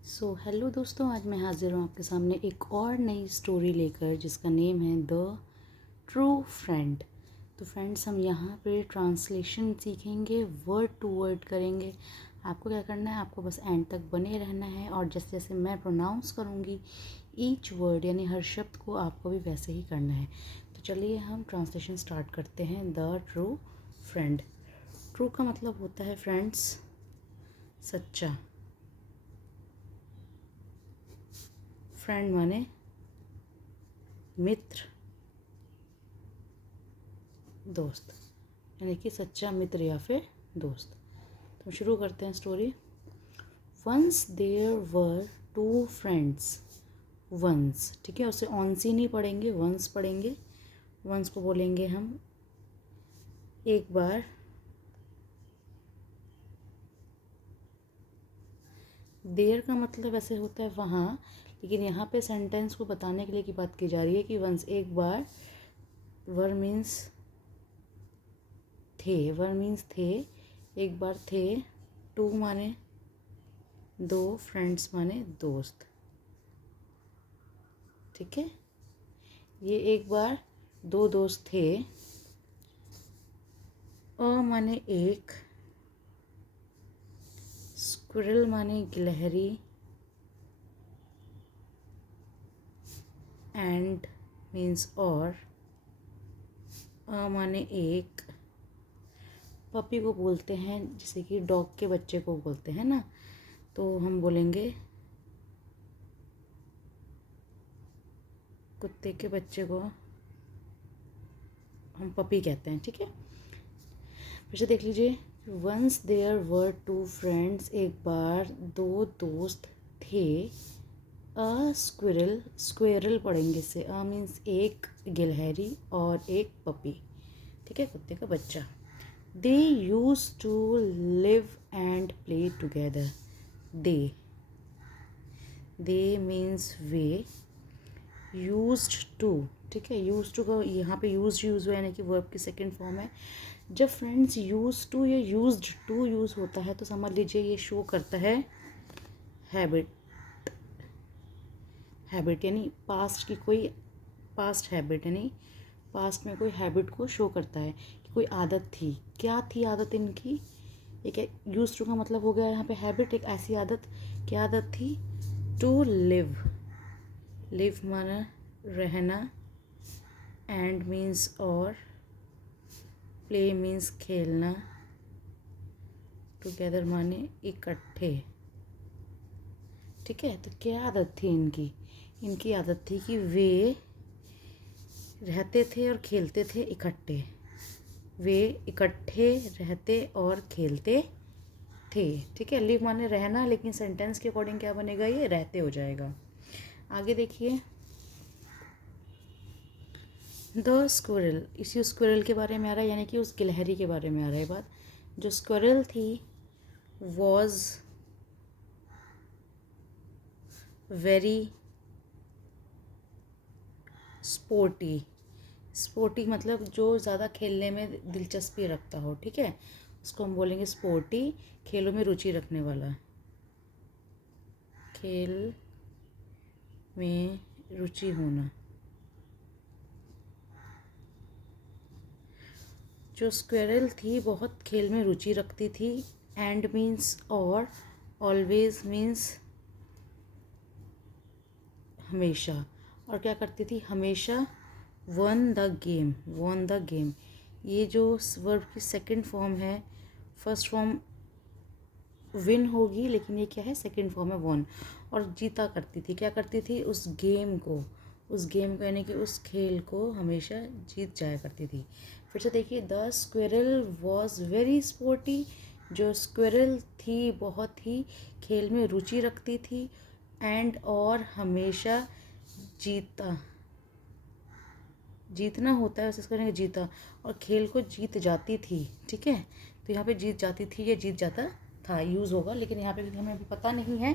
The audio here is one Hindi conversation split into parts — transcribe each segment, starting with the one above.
हेलो दोस्तों, आज मैं हाजिर हूँ आपके सामने एक और नई स्टोरी लेकर जिसका नेम है द ट्रू फ्रेंड। तो फ्रेंड्स, हम यहाँ पे ट्रांसलेशन सीखेंगे, वर्ड टू वर्ड करेंगे। आपको क्या करना है, आपको बस एंड तक बने रहना है और जैसे जैसे मैं प्रोनाउंस करूँगी ईच वर्ड यानी हर शब्द को आपको भी वैसे ही करना है। तो चलिए हम ट्रांसलेशन स्टार्ट करते हैं। The true friend. ट्रू का मतलब होता है फ्रेंड्स सच्चा। फ्रेंड माने मित्र, दोस्त, यानी कि सच्चा मित्र या फिर दोस्त। तो शुरू करते हैं story. Once there were two friends. Once, ठीक है, उसे ऑन सी नहीं पढ़ेंगे, वंस पढ़ेंगे। वंस को बोलेंगे हम एक बार। देयर का मतलब ऐसे होता है वहाँ, लेकिन यहाँ पे सेंटेंस को बताने के लिए की बात की जा रही है कि वंस एक बार। वर मीन्स थे, वर मीन्स थे, एक बार थे। टू माने दो, फ्रेंड्स माने दोस्त, ठीक है। ये एक बार दो दोस्त थे। अ माने एक, स्क्विरल माने गिलहरी, एंड मीन्स और, अ माने एक। पपी को बोलते हैं जैसे कि डॉग के बच्चे को बोलते हैं ना, तो हम बोलेंगे कुत्ते के बच्चे को हम पपी कहते हैं, ठीक है। फिर से देख लीजिए। Once there were two friends, एक बार दो दोस्त थे। अ स्क्विरल, स्क्वेरल पढ़ेंगे से, अ मीन्स एक गिलहरी और एक पपी, ठीक है, कुत्ते का बच्चा। They use to live and play together. They means वे, यूज्ड टू, ठीक है। यूज टू का यहाँ पे यूज हुआ यानी कि वर्ब की सेकेंड फॉर्म है। जब फ्रेंड्स यूज टू या यूज्ड टू यूज़ होता है तो समझ लीजिए ये शो करता है हैबिट। हैबिट यानी पास्ट की कोई पास्ट हैबिट, यानी पास्ट में कोई हैबिट को शो करता है कि कोई आदत थी। क्या थी आदत इनकी? एक यूज टू का मतलब हो गया यहाँ पे हैबिट, एक ऐसी आदत। क्या आदत थी? टू लिव, लिव माना रहना, एंड मीन्स और, प्ले मीन्स खेलना, टुगेदर माने इकट्ठे, ठीक है। तो क्या आदत थी इनकी? इनकी आदत थी कि वे रहते थे और खेलते थे इकट्ठे। वे इकट्ठे रहते और खेलते थे, ठीक है। लिव माने रहना, लेकिन सेंटेंस के अकॉर्डिंग क्या बनेगा, ये रहते हो जाएगा। आगे देखिए। द स्क्विरल, इसी स्क्विरल के बारे में आ रहा है, यानी कि उस गिलहरी के बारे में आ रहा है बात। जो स्क्विरल थी वॉज वेरी स्पोर्टी। स्पोर्टी मतलब जो ज़्यादा खेलने में दिलचस्पी रखता हो, ठीक है, उसको हम बोलेंगे स्पोर्टी। खेलों में रुचि रखने वाला, खेल में रुचि होना। जो स्क्वेरल थी बहुत खेल में रुचि रखती थी। एंड मीन्स और, ऑलवेज मीन्स हमेशा, और क्या करती थी हमेशा? One the game, one the game. ये जो वर्ब की सेकंड फॉर्म है, फर्स्ट फॉर्म विन होगी, लेकिन ये क्या है, सेकंड फॉर्म है वन। और जीता करती थी, क्या करती थी? उस गेम को, उस गेम को यानी कि उस खेल को हमेशा जीत जाया करती थी। फिर से देखिए। The squirrel was very sporty. जो स्क्विरल थी बहुत ही खेल में रुचि रखती थी। एंड और हमेशा जीता, जीतना होता है उसे करेंगे जीता, और खेल को जीत जाती थी, ठीक है। तो यहाँ पे जीत जाती थी या जीत जाता था यूज़ होगा, लेकिन यहाँ पे हमें अभी पता नहीं है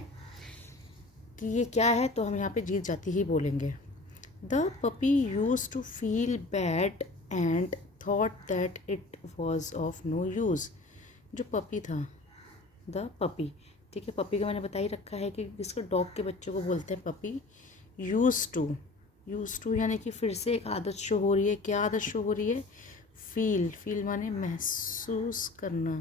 कि ये क्या है, तो हम यहाँ पे जीत जाती ही बोलेंगे। The puppy use to feel bad and thought that it was of no use. जो पपी था, द पपी, ठीक है, पपी का मैंने बता ही रखा है कि इसको डॉग के बच्चों को बोलते हैं पपी। यूज़ टू यानी कि फिर से एक आदत शो हो रही है। क्या आदत शो हो रही है? फील माने महसूस करना।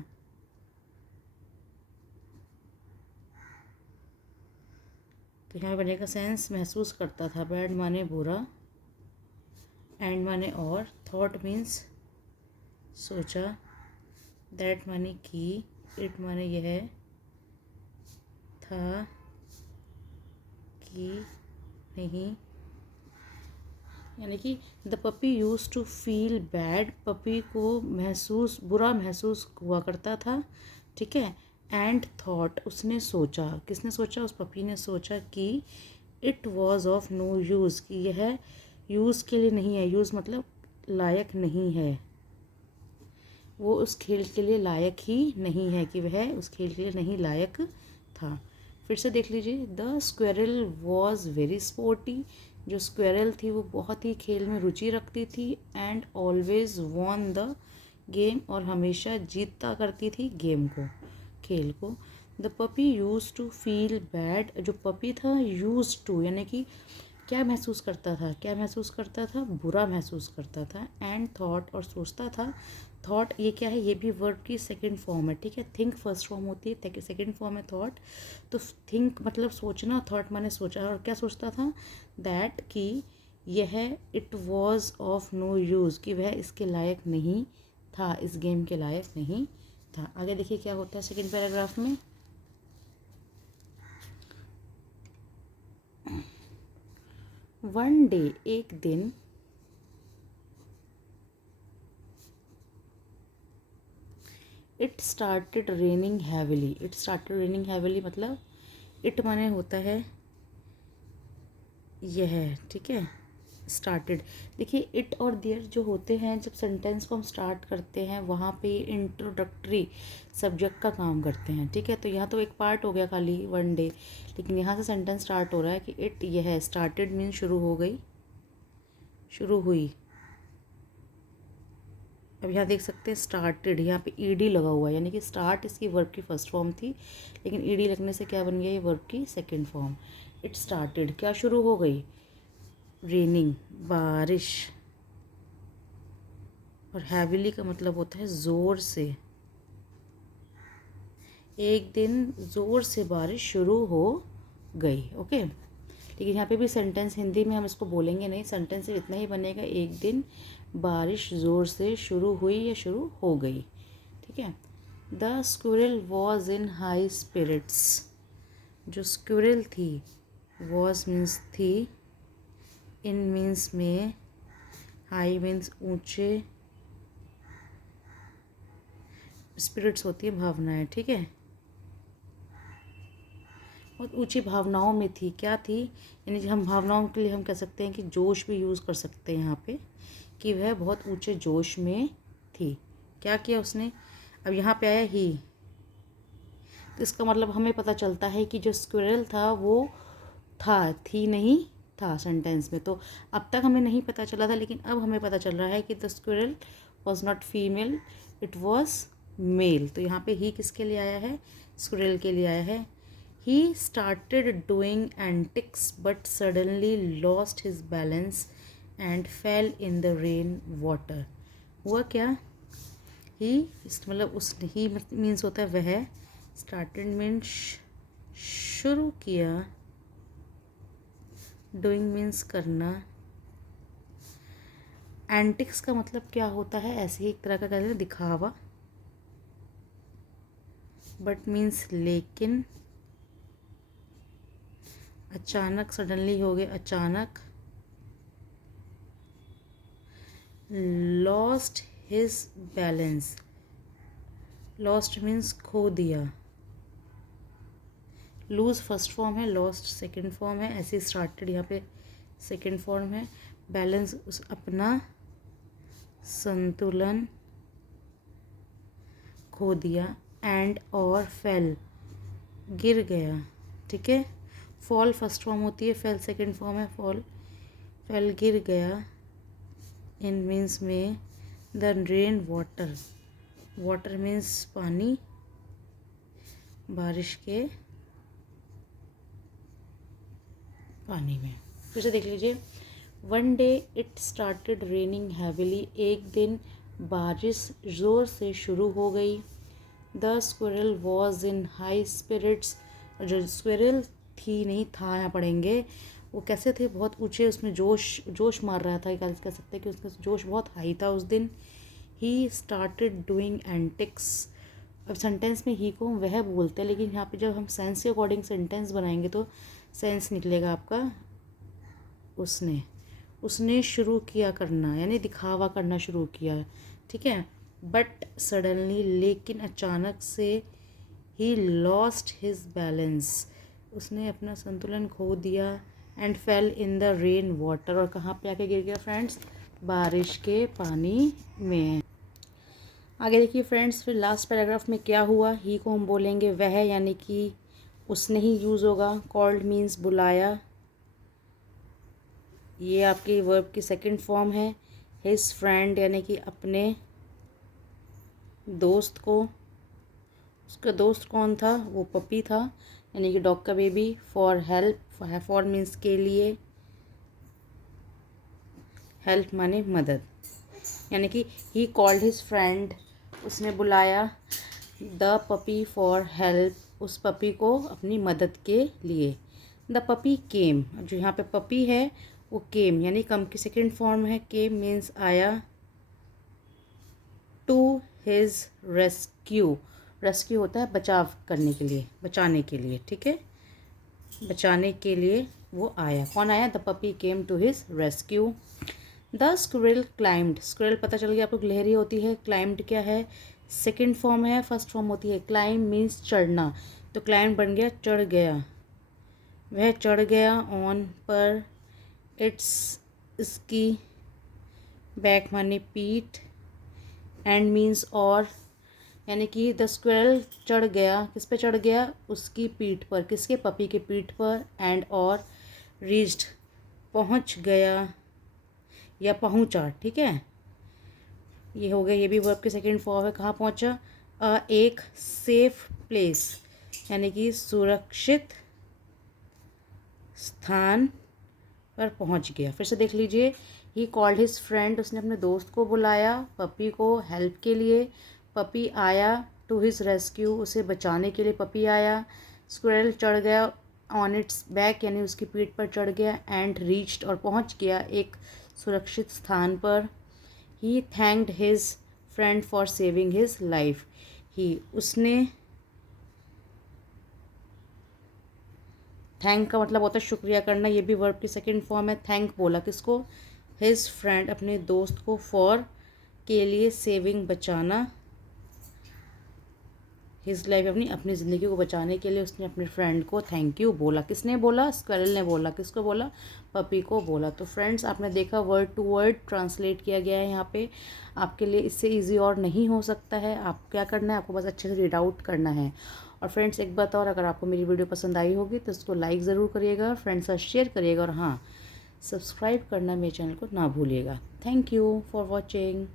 तो यहाँ बनेगा सेंस, महसूस करता था। बैड माने बुरा, एंड माने और, थॉट मीन्स सोचा, दैट माने की, इट माने यह, था कि नहीं, यानी कि the puppy use to feel bad, puppy को बुरा महसूस हुआ करता था। ठीक है, एंड थॉट उसने सोचा, किसने सोचा? उस पपी ने सोचा कि it was of no use, कि यह यूज़ के लिए नहीं है। यूज़ मतलब लायक नहीं है, वो उस खेल के लिए लायक ही नहीं है, कि वह उस खेल के लिए नहीं लायक था। फिर से देख लीजिए, the squirrel was very sporty, जो स्क्वेरल थी वो बहुत ही खेल में रुचि रखती थी। And always won the game, और हमेशा जीतता करती थी गेम को, खेल को। The puppy use to feel bad, जो पपी था यूज टू यानी कि क्या महसूस करता था? क्या महसूस करता था? बुरा महसूस करता था। एंड थॉट, और सोचता था। थॉट ये क्या है? ये भी वर्ब की सेकंड फॉर्म है। ठीक है, थिंक फर्स्ट फॉर्म होती है, सेकंड फॉर्म है थॉट। तो थिंक मतलब सोचना, थॉट माने सोचा। और क्या सोचता था? दैट कि यह, it was of no use, कि वह इसके लायक नहीं था, इस गेम के लायक नहीं था। आगे देखिए क्या होता है सेकंड पैराग्राफ में। वन डे, एक दिन, it started raining heavily. It started raining heavily मतलब इट माने होता है यह। ठीक है, स्टार्टेड। देखिए इट और देयर जो होते हैं, जब सेंटेंस को हम स्टार्ट करते हैं वहाँ पे इंट्रोडक्टरी सब्जेक्ट का काम करते हैं। ठीक है, तो यहाँ तो एक पार्ट हो गया खाली वन डे, लेकिन यहाँ से सेंटेंस स्टार्ट हो रहा है कि इट यह, स्टार्टेड मीन शुरू हो गई, शुरू हुई। अब यहाँ देख सकते हैं स्टार्टेड, यहाँ पे ईडी लगा हुआ है, यानी कि स्टार्ट इसकी वर्ब की फर्स्ट फॉर्म थी, लेकिन ईडी लगने से क्या बन गया? ये वर्ब की सेकंड फॉर्म। इट स्टार्टेड, क्या शुरू हो गई? रेनिंग, बारिश। और हैविली का मतलब होता है ज़ोर से। एक दिन ज़ोर से बारिश शुरू हो गई। ओके, लेकिन यहाँ पे भी सेंटेंस हिंदी में हम इसको बोलेंगे नहीं, सेंटेंस सिर्फ इतना ही बनेगा, एक दिन बारिश ज़ोर से शुरू हुई या शुरू हो गई। ठीक है, the squirrel was in high spirits, जो स्क्विरल थी, वॉज मीन्स थी, इन मीन्स में, हाई मीन्स ऊंचे, स्पिरिट्स होती है भावनाएं। ठीक है, बहुत ऊंची भावनाओं में थी। क्या थी? यानी कि हम भावनाओं के लिए हम कह सकते हैं कि जोश भी यूज़ कर सकते हैं यहाँ पे, कि वह बहुत ऊंचे जोश में थी। क्या किया उसने? अब यहाँ पे आया ही, तो इसका मतलब हमें पता चलता है कि जो स्क्विरल था वो था, थी नहीं, था सेंटेंस में। तो अब तक हमें नहीं पता चला था, लेकिन अब हमें पता चल रहा है कि the squirrel was not female, it was male. तो यहाँ पे ही किसके लिए आया है? स्क्विरल के लिए आया है। He started doing antics but suddenly lost his balance and fell in the rain water. हुआ क्या? He मतलब उस ही मीन्स होता है वह, started मीन्स शुरू किया, doing मीन्स करना, एंटिक्स का मतलब क्या होता है? ऐसे ही एक तरह का कहते हैं दिखावा, बट मीन्स लेकिन, अचानक, सडनली हो गए अचानक, lost his balance, lost means खो दिया, लूज फर्स्ट फॉर्म है, लॉस्ट सेकंड फॉर्म है, ऐसे स्टार्टेड यहाँ पे सेकंड फॉर्म है। बैलेंस उस अपना संतुलन खो दिया, एंड और फेल गिर गया। ठीक है, फॉल फर्स्ट फॉर्म होती है, फेल सेकंड फॉर्म है, फॉल, फेल गिर गया, इन मीन्स में, the rain water, water means पानी, बारिश के पानी में। फिर से देख लीजिए। One day it started raining heavily, एक दिन बारिश ज़ोर से शुरू हो गई। The squirrel was in high spirits, जो स्क्विरल थी नहीं था यहाँ पढ़ेंगे, वो कैसे थे, बहुत ऊंचे, उसमें जोश मार रहा था, कह सकते हैं कि उसका जोश बहुत हाई था उस दिन। ही स्टार्टेड डूइंग एंटिक्स, अब सेंटेंस में ही को हम वह बोलते हैं, लेकिन यहाँ पे जब हम सेंस के अकॉर्डिंग सेंटेंस बनाएंगे तो सेंस निकलेगा आपका उसने शुरू किया करना, यानी दिखावा करना शुरू किया, ठीक है। बट सडनली, लेकिन अचानक से, ही लॉस्ट हिज बैलेंस, उसने अपना संतुलन खो दिया। And fail in the rain water, और कहाँ पे आके गिर गया फ्रेंड्स, बारिश के पानी में। आगे देखिए फ्रेंड्स, फिर लास्ट पैराग्राफ में क्या हुआ, ही को हम बोलेंगे वह, यानी कि उसने ही यूज़ होगा। कॉल्ड मीन्स बुलाया, ये आपकी वर्ब की सेकंड फॉर्म है। हिज फ्रेंड यानी कि अपने दोस्त को, उसका दोस्त कौन था, वो पपी था, यानी कि डॉग का baby. For help, for means के लिए, हेल्प माने मदद, यानी कि ही कॉल्ड हिज फ्रेंड, उसने बुलाया द पपी फॉर हेल्प, उस पपी को अपनी मदद के लिए। द पपी केम, जो यहाँ पे पपी है वो केम, यानी कम की सेकेंड फॉर्म है। केम मीन्स आया। टू हिज रेस्क्यू, रेस्क्यू होता है बचाव करने के लिए, बचाने के लिए, ठीक है, बचाने के लिए वो आया। कौन आया, the puppy came to his rescue. The squirrel climbed, squirrel पता चल गया आपको गिलहरी होती है, क्लाइम्ड क्या है, सेकेंड फॉर्म है, फर्स्ट फॉर्म होती है क्लाइम मीन्स चढ़ना, तो क्लाइम्ड बन गया चढ़ गया, वह चढ़ गया। ऑन पर, इट्स इसकी, बैक माने पीठ, एंड मीन्स और, यानी कि द स्क्विरल चढ़ गया, किस पे चढ़ गया, उसकी पीठ पर, किसके, पपी के पीठ पर। एंड और, रीच्ड पहुंच गया या पहुंचा, ठीक है, ये हो गया, ये भी वर्ब की सेकंड फॉर्म है। कहाँ पहुंचा, एक सेफ प्लेस, यानी कि सुरक्षित स्थान पर पहुंच गया। फिर से देख लीजिए। ही कॉल्ड हिज फ्रेंड, उसने अपने दोस्त को बुलाया, पपी को हेल्प के लिए, पपी आया। टू हिज रेस्क्यू, उसे बचाने के लिए पपी आया। स्क्विरल चढ़ गया, ऑन इट्स बैक, यानी उसकी पीठ पर चढ़ गया। एंड रीच्ड, और पहुंच गया एक सुरक्षित स्थान पर। He thanked his friend for saving his life, he, उसने, थैंक का मतलब होता है शुक्रिया करना, ये भी वर्ब की सेकंड फॉर्म है। थैंक बोला किसको, हिज फ्रेंड, अपने दोस्त को, फॉर के लिए, सेविंग बचाना, हिज लाइफ अपनी ज़िंदगी को बचाने के लिए उसने अपने फ्रेंड को थैंक यू बोला। किसने बोला, स्क्विरल ने बोला, किसको बोला, पपी को बोला। तो फ्रेंड्स आपने देखा वर्ड टू वर्ड ट्रांसलेट किया गया है यहाँ पे, आपके लिए इससे इजी और नहीं हो सकता है। आप क्या करना है, आपको बस अच्छे से रीड आउट करना है। और फ्रेंड्स एक बात और, अगर आपको मेरी वीडियो पसंद आई होगी तो इसको लाइक ज़रूर करिएगा, फ्रेंड्स से शेयर करिएगा, और हाँ, सब्सक्राइब करना मेरे चैनल को ना भूलिएगा। Thank you for watching.